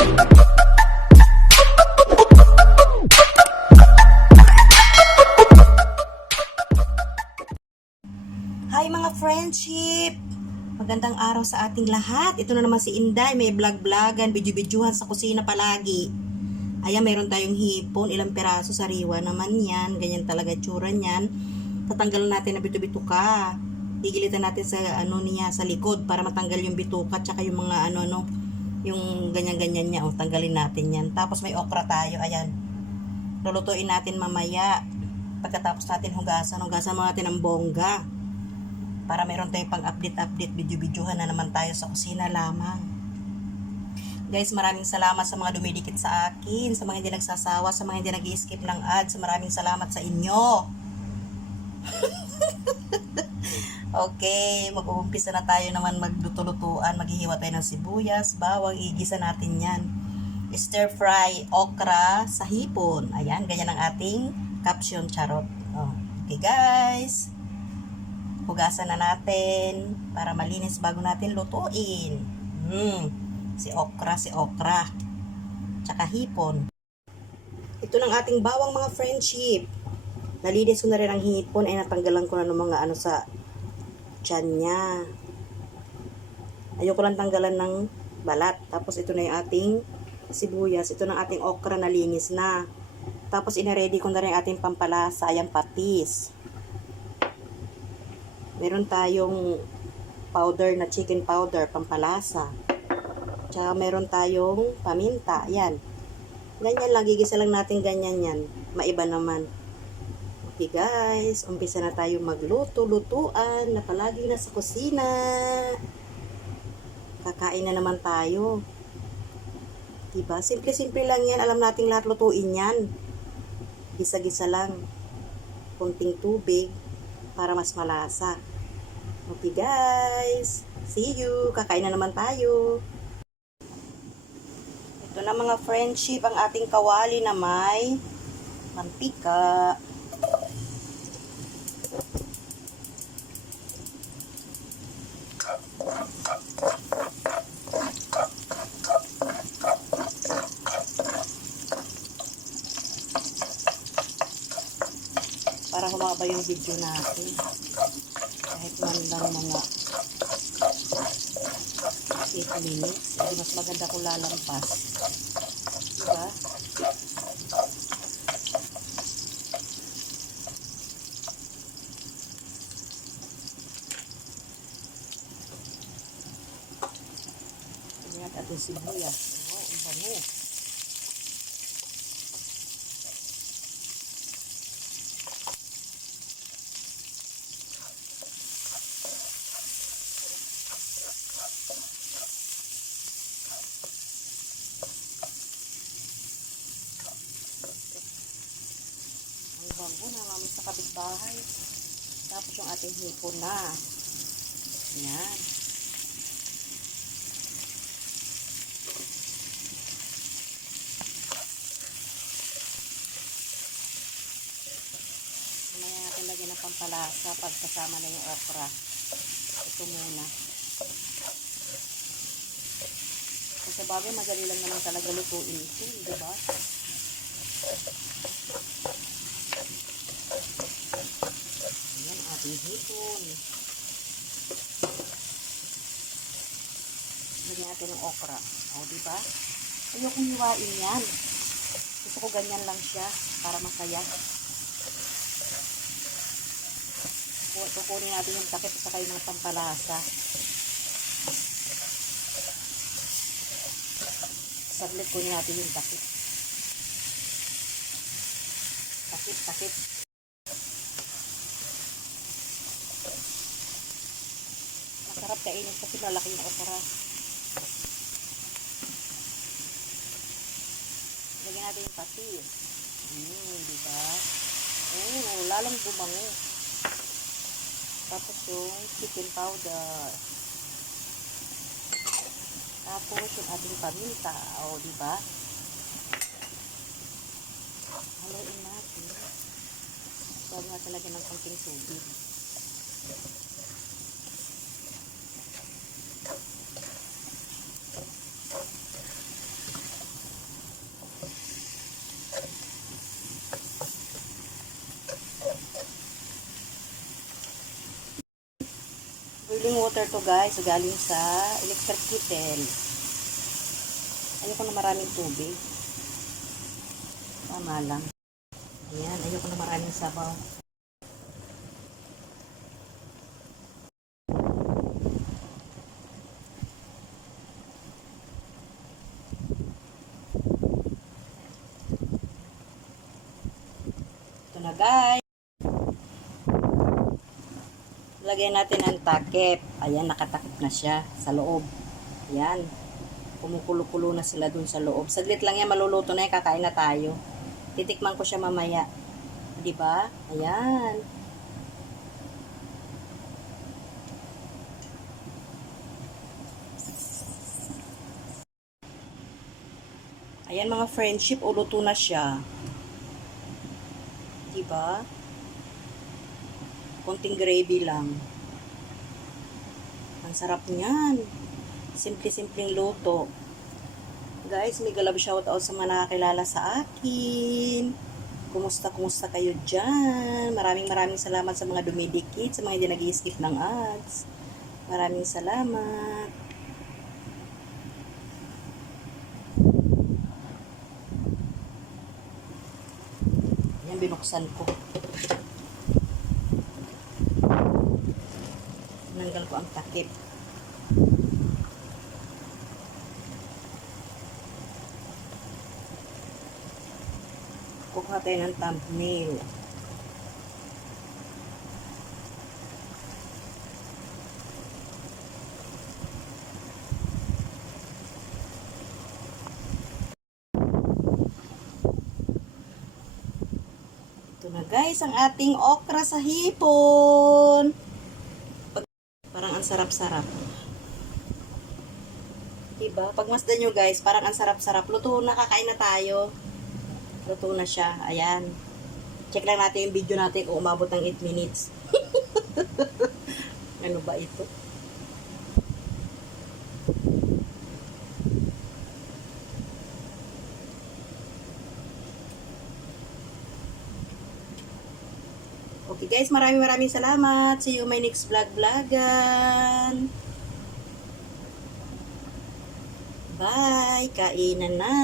Hi mga friendship! Magandang araw sa ating lahat. Ito na naman si Inday, may vlog-vlogan, video-videohan sa kusina palagi. Ayan, meron tayong hipon, ilang peraso, sariwa naman yan. Ganyan talaga tsura niyan. Tatanggalan natin na bito-bituka. Gigilitan natin sa niya sa likod para matanggal yung bituka tsaka yung mga yung ganyan-ganyan niya. Tanggalin natin yan. Tapos may okra tayo, ayan. Lulutuin natin mamaya. Pagkatapos natin hugasan mo natin ang bongga. Para meron tayong pang-update, video-videohan na naman tayo sa kusina lamang. Guys, maraming salamat sa mga dumidikit sa akin, sa mga hindi nagsasawa, sa mga hindi nag-i-skip ng ads. Maraming salamat sa inyo. Okay, mag-uumpisa na tayo naman magluto-lutuan. Maghihiwa tayo ng sibuyas, bawang, igisa natin yan. Stir fry okra sa hipon. Ayan, ganyan ang ating caption, charot. Okay guys. Hugasan na natin para malinis bago natin lutuin. Si okra. Tsaka hipon. Ito ng ating bawang mga friendship. Nalinis ko na rin ang hipon ay natanggalan ko na ng mga sa tiyan niya. Ayoko lang tanggalan ng balat. Tapos ito na yung ating sibuyas. Ito ng ating okra na linis na. Tapos ina-ready ko na rin ating pampalasa. Ayan, patis. Meron tayong powder na chicken powder, pampalasa. Tsaka meron tayong paminta. Yan. Ganyan lang. Gigisa lang natin ganyan yan. Maiba naman. Okay guys. Umpisa na tayo magluto-lutuan na palagi na sa kusina. Kakain na naman tayo. Diba? Simple-simple lang yan. Alam nating lahat lutuin yan. Gisa-gisa lang. Kunting tubig para mas malasa. Okay guys, see you. Kakain na naman tayo. Ito na mga friendship ang ating kawali na may mantika. Para humaba yung video natin. Kahit man lang mga 8 minutes. Hindi mas maganda kung lalampas. Diba? Tingnan natin sibuyas. Wow, ang bango. Bango na namin sa kapitbahay. Tapos yung ating hipon na. Ayan. Mamaya natin lagyan ng pampalasa pag kasama na yung okra. Ito muna. Kasi bagay madali lang naman talaga lutuin ito. Diba? Hipon. Lagyan natin ng okra. O, diba? Ayokong hiwain yan. Gusto ko ganyan lang siya para masaya. Kukunin natin yung takip sa kayo ng pampalasa. Saglit kunin natin yung takip. Takip. Masarap kainin kasi malaki yung okra. Lagyan natin yung patis. Diba? Lalong bumango. Tapos yung chicken powder. Tapos yung ating paminta. Diba? Haluin natin. Bago natin lagyan ng konting tubig. Boiling water to guys, galing sa electric kettle. Ayoko na maraming tubig. Tama lang. Ayan, ayoko na maraming sabaw. Ito na guys. Lagyan natin ang takip. Ayan, nakatakip na siya sa loob. Ayan. Kumukulo-kulo na sila dun sa loob. Saglit lang yan, maluluto na yan, kakain na tayo. Titikman ko siya mamaya. Diba? Ayan. Ayan mga friendship, uluto na siya. Diba? Konting gravy lang. Ang sarap niyan. Simple-simpleng luto. Guys, may galab shoutout sa mga nakakilala sa akin. Kumusta kayo dyan? Maraming salamat sa mga dumidikit, sa mga hindi nag-i-skip ng ads. Maraming salamat. Yan, binuksan ko. Nanggal ko ang takip. Kukuha tayo ng thumbnail. Ito na guys, ang ating okra sa hipon. Parang ang sarap-sarap. Diba? Pagmasdan nyo guys, parang ang sarap-sarap. Luto na, kakain na tayo. Luto na siya. Ayan. Check lang natin yung video natin kung umabot ng 8 minutes. Ano ba ito? Okay guys, maraming salamat. See you my next vlogan. Bye! Kainan na!